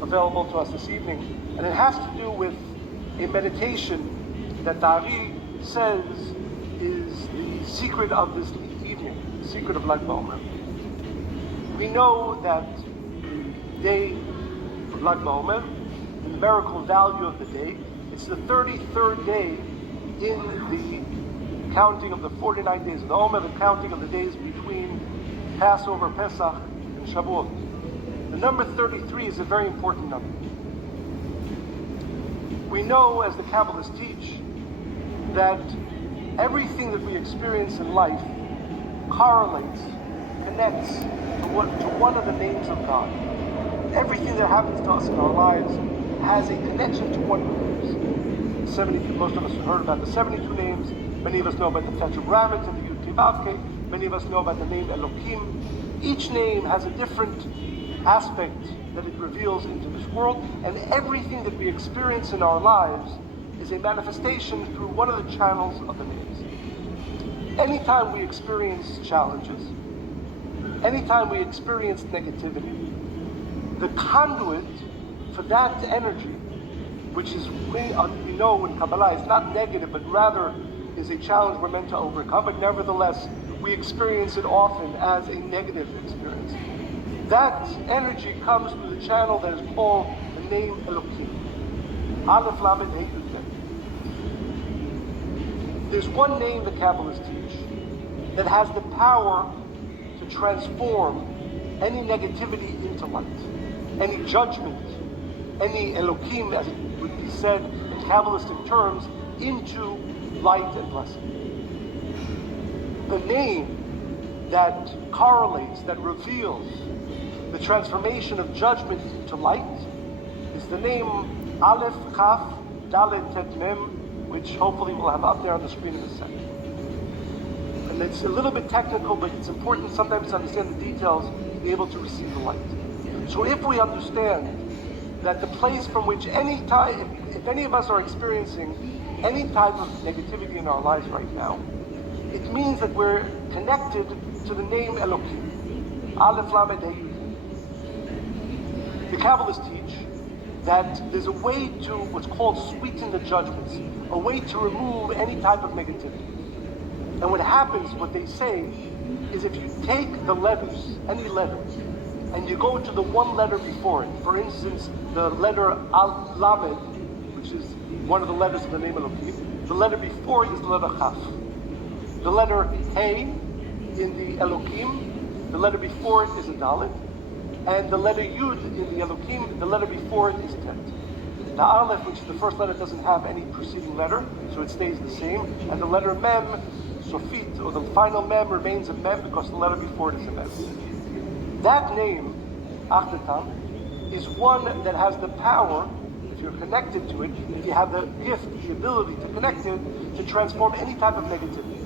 available to us this evening, and it has to do with a meditation that Dari says is the secret of this evening, the secret of Lag BaOmer. We know that the day of Lag BaOmer, the numerical value of the day, it's the 33rd day in the counting of the 49 days of the Omer, the counting of the days between Passover, Pesach, and Shavuot. The number 33 is a very important number. We know, as the Kabbalists teach, that everything that we experience in life correlates, connects to one of the names of God. Everything that happens to us in our lives has a connection to one of the names. Most of us have heard about the 72 names. Many of us know about the Tetragrammaton and the Yud Kei Vav Kei. Many of us know about the name Elohim. Each name has a different aspect that it reveals into this world, and everything that we experience in our lives is a manifestation through one of the channels of the names. Anytime we experience challenges, anytime we experience negativity, the conduit for that energy, which is, we know in Kabbalah, is not negative, but rather is a challenge we're meant to overcome, but nevertheless, we experience it often as a negative experience. That energy comes through the channel that is called the name Elohim. Aleph Lamed Hey Yud Hey. There's one name the Kabbalists teach that has the power to transform any negativity into light, any judgment, any Elohim, as it would be said in Kabbalistic terms, into light and blessing. The name that correlates, that reveals the transformation of judgment into light is the name Aleph Chaf Dalet Tet Mem, which hopefully we'll have up there on the screen in a second. And it's a little bit technical, but it's important sometimes to understand the details to be able to receive the light. So if we understand that the place from which if any of us are experiencing any type of negativity in our lives right now, it means that we're connected to the name Elohim. Aleph Lamed Hey Yud. The Kabbalists teach that there's a way to what's called sweeten the judgments, a way to remove any type of negativity. And what happens, what they say, is if you take the letters, any letter, and you go to the one letter before it, for instance, the letter Al Lamed, which is one of the letters of the name Elohim, the letter before it is the letter Chaf. The letter Hey in the Elohim, the letter before it is a Dalet, and the letter Yud in the Elohim, the letter before it is Tet. The Aleph, which is the first letter, doesn't have any preceding letter, so it stays the same, and the letter Mem, Sofit, or the final Mem, remains a Mem because the letter before it is a Mem. That name, Achtetam, is one that has the power, if you're connected to it, if you have the gift, the ability to connect it, to transform any type of negativity.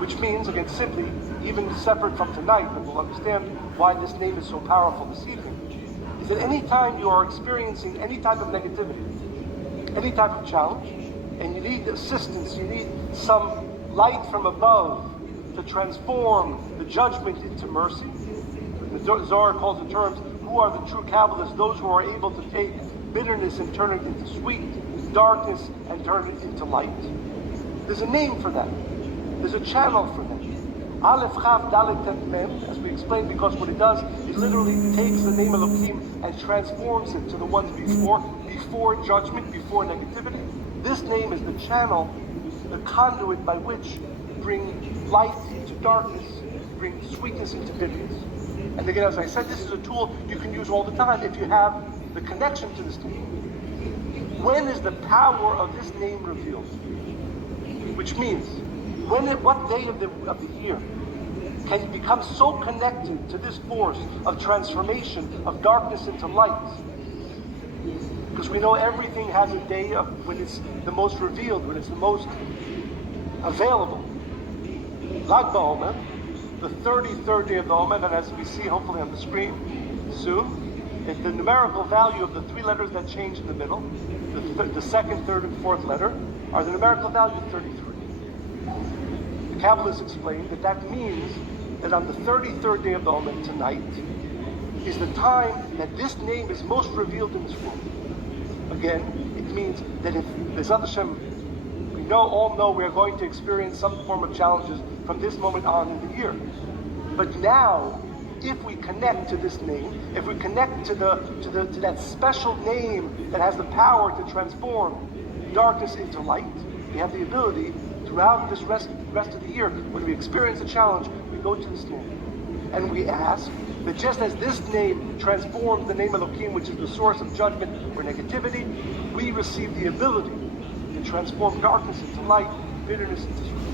Which means, again, simply, even separate from tonight, but we'll understand why this name is so powerful this evening, is that any time you are experiencing any type of negativity, any type of challenge, and you need assistance, you need some light from above to transform the judgment into mercy. The Zohar calls the terms, who are the true Kabbalists? Those who are able to take bitterness and turn it into sweet, darkness and turn it into light. There's a name for that. There's a channel for that. Aleph Chaf Dalet Tet Mem, as we explained, because what it does, it literally takes the name Elohim and transforms it to the ones before judgment, before negativity. This name is the channel, the conduit by which bring light into darkness, bring sweetness into bitterness. And again, as I said, this is a tool you can use all the time if you have the connection to this name. When is the power of this name revealed? Which means, what day of the year can you become so connected to this force of transformation of darkness into light? Because we know everything has a day of when it's the most revealed, when it's the most available. Lag BaOmer, the 33rd day of the Omer, and as we see hopefully on the screen soon, is the numerical value of the three letters that change in the middle, the second, third, and fourth letter, are the numerical value of 33. The Kabbalists explain that means that on the 33rd day of the Omer, tonight, is the time that this name is most revealed in this world. Again, it means that if B'ezrat Hashem, we all know we are going to experience some form of challenges from this moment on in the year. But now, if we connect to this name, if we connect to that special name that has the power to transform darkness into light, we have the ability throughout this rest of the year, when we experience a challenge, we go to this name and we ask that just as this name transforms the name Elohim, which is the source of judgment or negativity, we receive the ability to transform darkness into light, bitterness into sweetness.